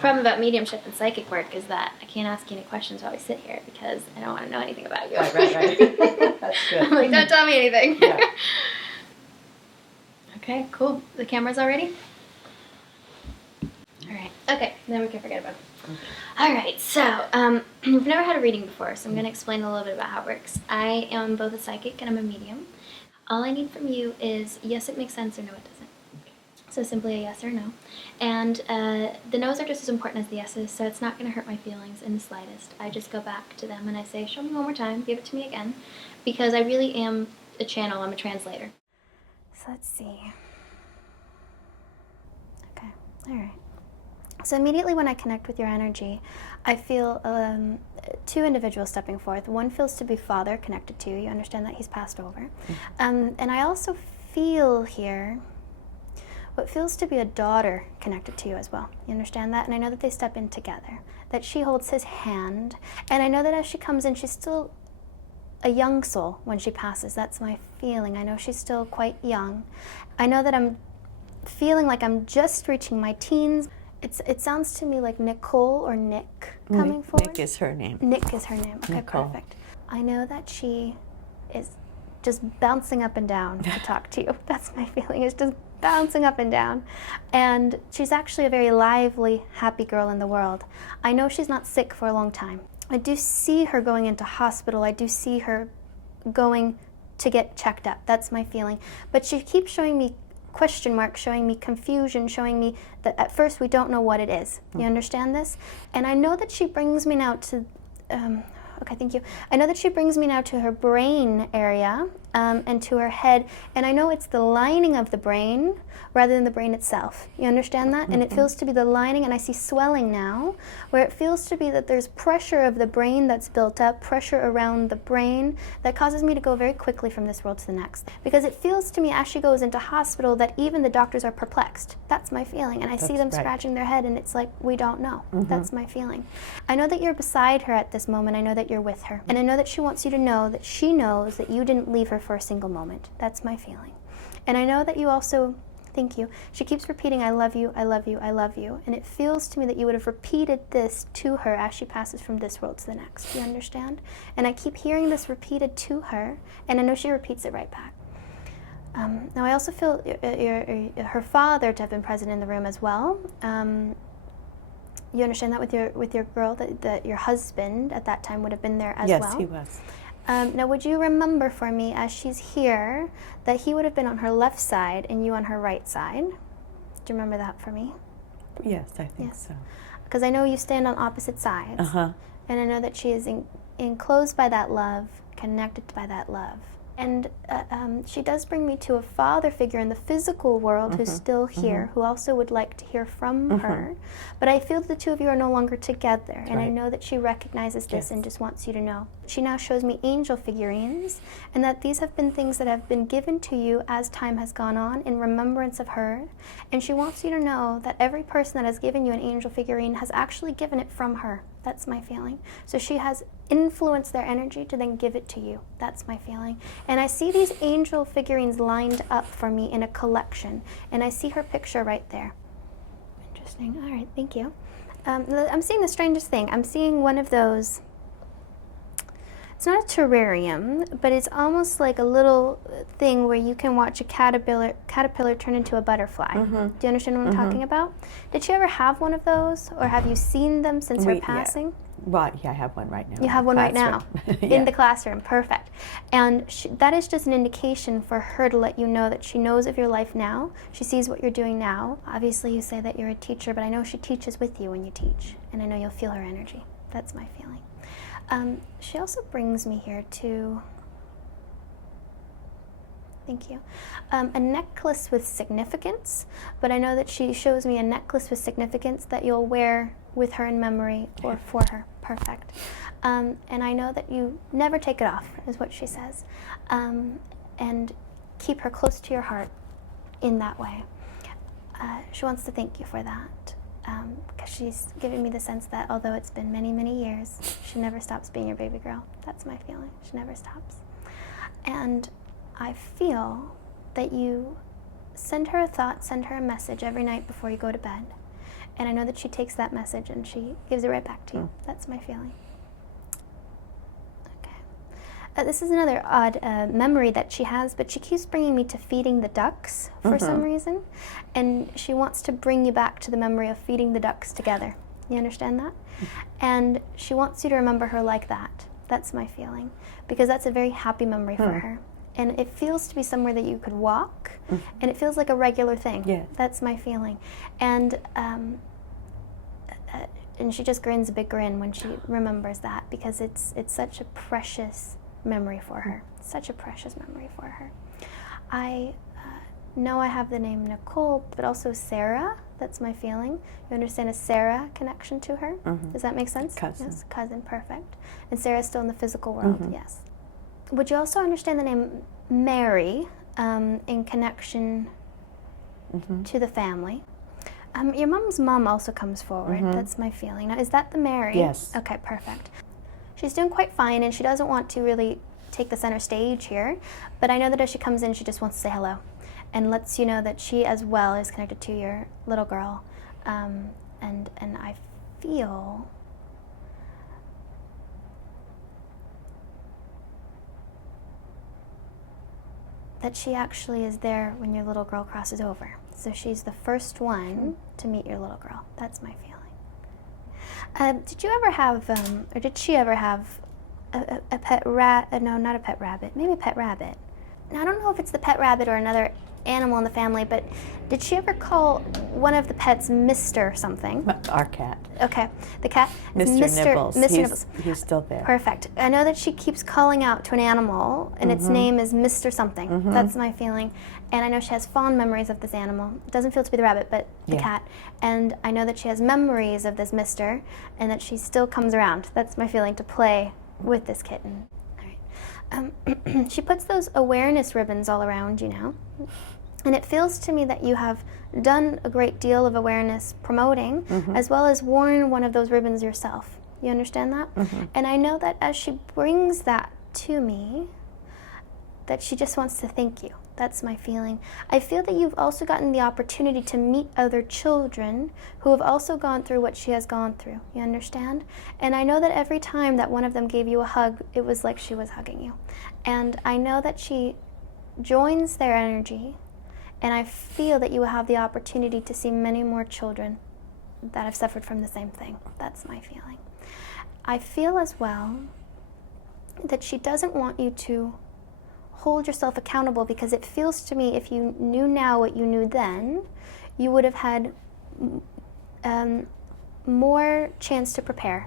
problem about mediumship and psychic work is that I can't ask you any questions while we sit here because I don't want to know anything about you. Right. That's good. I'm like, don't tell me anything. Yeah. Okay, cool. The camera's all ready? All right. Okay, then we can forget about it. Okay. All right, so we've never had a reading before, so I'm going to explain a little bit about how it works. I am both a psychic and I'm a medium. All I need from you is yes, it makes sense, or no, it doesn't. So simply a yes or no. And the no's are just as important as the yeses, so it's not going to hurt my feelings in the slightest. I just go back to them and I say, show me one more time, give it to me again, because I really am a channel, I'm a translator. So let's see. Okay, all right. So immediately when I connect with your energy, I feel two individuals stepping forth. One feels to be father connected to you. You understand that he's passed over. And I also feel here what feels to be a daughter connected to you as well. You understand that? And I know that they step in together, that she holds his hand. And I know that as she comes in, she's still a young soul when she passes. That's my feeling. I know she's still quite young. I know that I'm feeling like I'm just reaching my teens. It sounds to me like Nicole or Nick coming forward. Nick is her name. Nick is her name. Okay, Nicole. perfect. I know that she is just bouncing up and down to talk to you. That's my feeling. It's just bouncing up and down. And she's actually a very lively, happy girl in the world. I know she's not sick for a long time. I do see her going into hospital. I do see her going to get checked up. That's my feeling. But she keeps showing me question marks, showing me confusion, showing me that at first we don't know what it is. You understand this? And I know that she brings me now to, okay, thank you. I know that she brings me now to her brain area and to her head, and I know it's the lining of the brain rather than the brain itself. You understand that? And it feels to be the lining, and I see swelling now, where it feels to be that there's pressure of the brain that's built up, pressure around the brain that causes me to go very quickly from this world to the next. Because it feels to me as she goes into hospital that even the doctors are perplexed. That's my feeling. And I see them scratching their head, and it's like, we don't know. That's my feeling. I know that you're beside her at this moment. I know that you're with her. And I know that she wants you to know that she knows that you didn't leave her for a single moment. That's my feeling. And I know that you also, thank you, she keeps repeating, I love you, I love you, I love you. And it feels to me that you would have repeated this to her as she passes from this world to the next. Do you understand? And I keep hearing this repeated to her, and I know she repeats it right back. Now I also feel her father to have been present in the room as well. You understand that with your girl, that your husband at that time would have been there as well? Yes, he was. Now, would you remember for me, as she's here, that he would have been on her left side and you on her right side? Do you remember that for me? Yes, I think so. Because I know you stand on opposite sides. And I know that she is enclosed by that love, connected by that love. And she does bring me to a father figure in the physical world who's still here, who also would like to hear from her. But I feel the two of you are no longer together, and I know that she recognizes this and just wants you to know. She now shows me angel figurines, and that these have been things that have been given to you as time has gone on in remembrance of her. And she wants you to know that every person that has given you an angel figurine has actually given it from her. That's my feeling. So she has influenced their energy to then give it to you. That's my feeling. And I see these angel figurines lined up for me in a collection, and I see her picture right there. Interesting. All right, thank you. I'm seeing the strangest thing. I'm seeing one of those, it's not a terrarium, but it's almost like a little thing where you can watch a caterpillar turn into a butterfly. Do you understand what I'm talking about? Did she ever have one of those, or have you seen them since her passing? Yeah. Well, yeah, I have one right now. You have one right now in the classroom. Perfect. And that is just an indication for her to let you know that she knows of your life now. She sees what you're doing now. Obviously, you say that you're a teacher, but I know she teaches with you when you teach, and I know you'll feel her energy. That's my feeling. She also brings me here to, thank you, a necklace with significance, but I know that she shows me a necklace with significance that you'll wear with her in memory or for her. Perfect. And I know that you never take it off, is what she says, and keep her close to your heart in that way. She wants to thank you for that. Because she's giving me the sense that although it's been many, many years, she never stops being your baby girl. That's my feeling. She never stops. And I feel that you send her a thought, send her a message every night before you go to bed. And I know that she takes that message and she gives it right back to you. That's my feeling. Okay. This is another odd memory that she has, but she keeps bringing me to feeding the ducks for some reason. And she wants to bring you back to the memory of feeding the ducks together. You understand that? And she wants you to remember her like that. That's my feeling. Because that's a very happy memory for her. And it feels to be somewhere that you could walk, and it feels like a regular thing. Yeah. That's my feeling. And she just grins a big grin when she remembers that, because it's such a precious memory for her. Such a precious memory for her. I know I have the name Nicole, but also Sarah. That's my feeling. You understand a Sarah connection to her? Does that make sense? Cousin. Yes, cousin, perfect. And Sarah's still in the physical world, yes. Would you also understand the name Mary in connection to the family? Your mom's mom also comes forward. That's my feeling. Now, is that the Mary? Yes. Okay, perfect. She's doing quite fine, and she doesn't want to really take the center stage here, but I know that as she comes in, she just wants to say hello and lets you know that she as well is connected to your little girl. And I feel that she actually is there when your little girl crosses over. So she's the first one to meet your little girl. That's my feeling. Did you ever have, or did she ever have a pet rat? No, not a pet rabbit. Maybe a pet rabbit. Now, I don't know if it's the pet rabbit or another animal in the family, but did she ever call one of the pets Mr. something? Our cat. Okay, the cat is Mr. Nibbles. Mr. Nibbles. He's still there. Perfect. I know that she keeps calling out to an animal, and its name is Mr. something. That's my feeling. And I know she has fond memories of this animal. It doesn't feel to be the rabbit, but the cat. And I know that she has memories of this Mr., and that she still comes around. That's my feeling, to play with this kitten. All right. She puts those awareness ribbons all around you now. And it feels to me that you have done a great deal of awareness promoting, as well as worn one of those ribbons yourself. You understand that? And I know that as she brings that to me, that she just wants to thank you. That's my feeling. I feel that you've also gotten the opportunity to meet other children who have also gone through what she has gone through. You understand? And I know that every time that one of them gave you a hug, it was like she was hugging you. And I know that she joins their energy. And I feel that you will have the opportunity to see many more children that have suffered from the same thing. That's my feeling. I feel as well that she doesn't want you to hold yourself accountable, because it feels to me if you knew now what you knew then, you would have had more chance to prepare.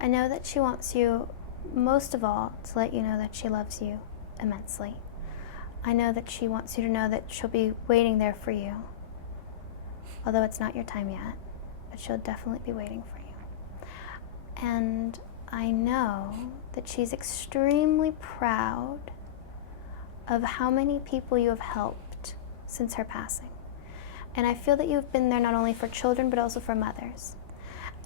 I know that she wants you, most of all, to let you know that she loves you immensely. I know that she wants you to know that she'll be waiting there for you. Although it's not your time yet, but she'll definitely be waiting for you. And I know that she's extremely proud of how many people you have helped since her passing. And I feel that you've been there not only for children, but also for mothers.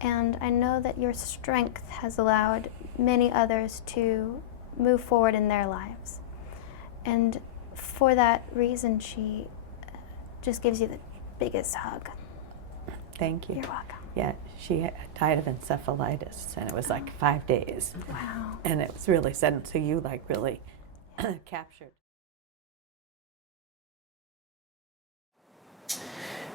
And I know that your strength has allowed many others to move forward in their lives. And for that reason, she just gives you the biggest hug. Thank you. You're welcome. Yeah, she died of encephalitis, and it was like 5 days. Wow. And it was really sudden, so you like really captured.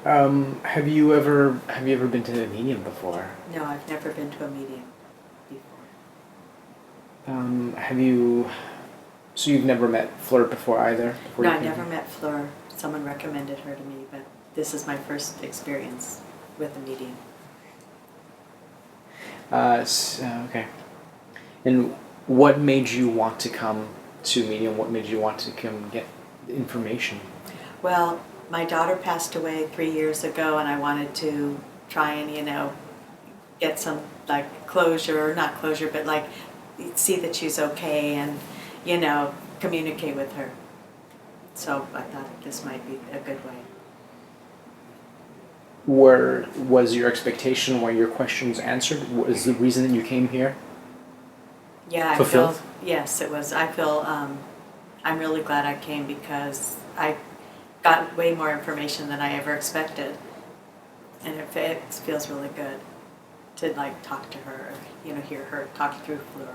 Have you ever been to a medium before? No, I've never been to a medium before. So you've never met Fleur before either? No, I never met Fleur. Someone recommended her to me, but this is my first experience with a medium. Okay. And what made you want to come to medium? What made you want to come get information? Well, my daughter passed away 3 years ago, and I wanted to try and, get some, closure, or not closure, but, see that she's okay and, communicate with her. So I thought this might be a good way. Was your expectation, were your questions answered? Was the reason that you came here Yeah, fulfilled? Yes, it was. I feel, I'm really glad I came because I got way more information than I ever expected and it feels really good to like talk to her, you know, hear her talk through Fleur.